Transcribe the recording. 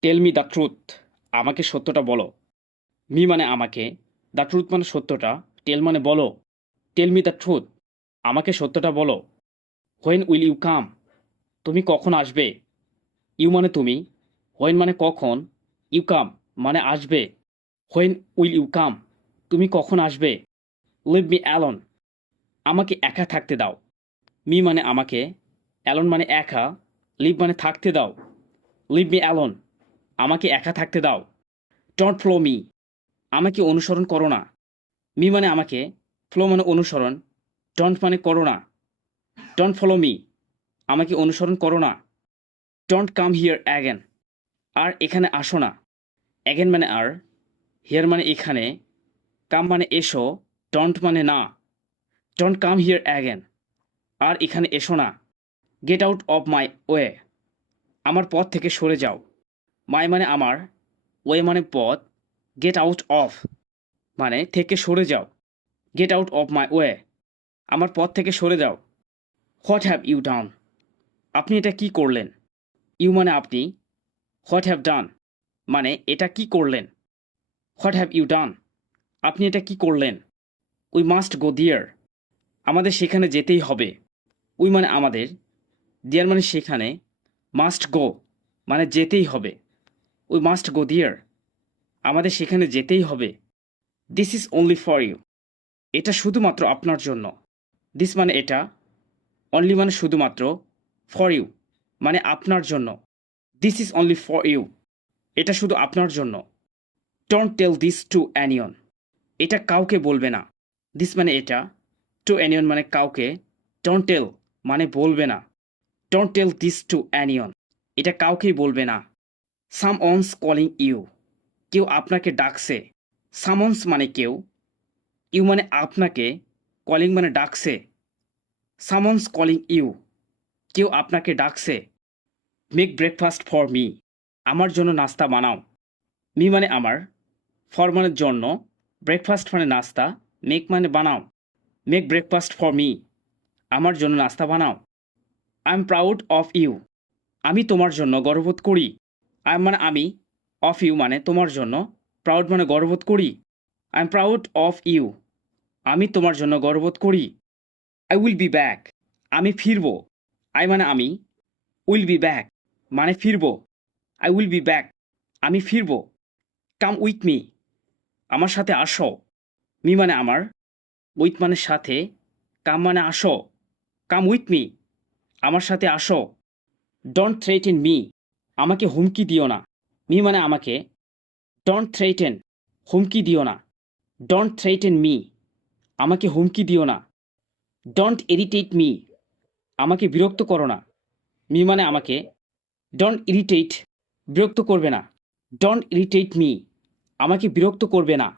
Tell me the truth. আমাকে সত্যটা বলো। মি মানে আমাকে, দ্য ট্রুথ মানে সত্যটা, টেল মানে বলো। Tell me the truth. আমাকে সত্যটা বলো। When will you come? তুমি কখন আসবে? ইউ মানে তুমি, হোয়েন মানে কখন, ইউ কাম মানে আসবে। When will you come? তুমি কখন আসবে? Leave me alone. আমাকে একা থাকতে দাও। মি মানে আমাকে, অ্যালোন মানে একা, লিভ মানে থাকতে দাও। Leave me alone. আমাকে একা থাকতে দাও। Don't follow me. আমাকে অনুসরণ করো না। মি মানে আমাকে, ফ্লো মানে অনুসরণ, ডন্ট মানে করো না। Don't follow me. আমাকে অনুসরণ করো না। Don't come here again. আর এখানে আসো না। অ্যাগেন মানে আর, হিয়ার মানে এখানে, কাম মানে এসো, ডন্ট মানে না। Don't come here again. আর এখানে এসো না। Get out of my way. আমার পথ থেকে সরে যাও। মাই মানে আমার, ওয়ে মানে পথ, গেট আউট অফ মানে থেকে সরে যাও। Get out of my way. আমার পথ থেকে সরে যাও। What have you done? আপনি এটা কি করলেন? ইউ মানে আপনি, হোয়াট হ্যাভ ডান মানে এটা কি করলেন। What have you done? আপনি এটা কি করলেন? উই মাস্ট গো দিয়ার। আমাদের সেখানে যেতেই হবে। উই মানে আমাদের, দিয়ার মানে সেখানে, মাস্ট গো মানে যেতেই হবে। উই মাস্ট গো দিয়ার। আমাদের সেখানে যেতেই হবে। This is only for you. এটা শুধুমাত্র আপনার জন্য। দিস মানে এটা, অনলি মানে শুধুমাত্র, ফর ইউ মানে আপনার জন্য। This is only for you. এটা শুধু আপনার জন্য। Don't tell this to anyone. এটা কাউকে বলবে না। দিস মানে এটা, টু অ্যানিয়ন মানে কাউকে, ডোন্ট টেল মানে বলবে না। Don't tell this to anyone. এটা কাউকেই বলবে না। Someone's calling you. কেউ আপনাকে ডাকছে। সামন্স মানে কেউ, ইউ মানে আপনাকে, কলিং মানে ডাকছে। Someone's calling you. কেউ আপনাকে ডাকছে। Make breakfast for me. আমার জন্য নাস্তা বানাও। মি মানে আমার, ফর মানে জন্য, ব্রেকফাস্ট মানে নাস্তা, মেক মানে বানাও। Make breakfast for me. আমার জন্য নাস্তা বানাও। I am proud of you. আমি তোমার জন্য গর্ববোধ করি। আই এম মানে আমি, অফ ইউ মানে তোমার জন্য, প্রাউড মানে গর্ববোধ করি। I am proud of you. আমি তোমার জন্য গর্ববোধ করি। I will be back. আমি ফিরব। আই মানে আমি, উইল বি ব্যাক মানে ফিরব। I will be back. আমি ফিরব। Come with me. আমার সাথে আসো। মি মানে আমার, উইথ মানে সাথে, কাম মানে আসো। Come with me. আমার সাথে আসো। Don't threaten me. আমাকে হুমকি দিও না। মি মানে আমাকে, ডোন্ট থ্রেটেন হুমকি দিও না। Don't threaten me. আমাকে হুমকি দিও না। Don't irritate me. আমাকে বিরক্ত করো না। মি মানে আমাকে, ডোন্ট ইরিটেট বিরক্ত করবে না। Don't irritate me. আমাকে বিরক্ত করবে না।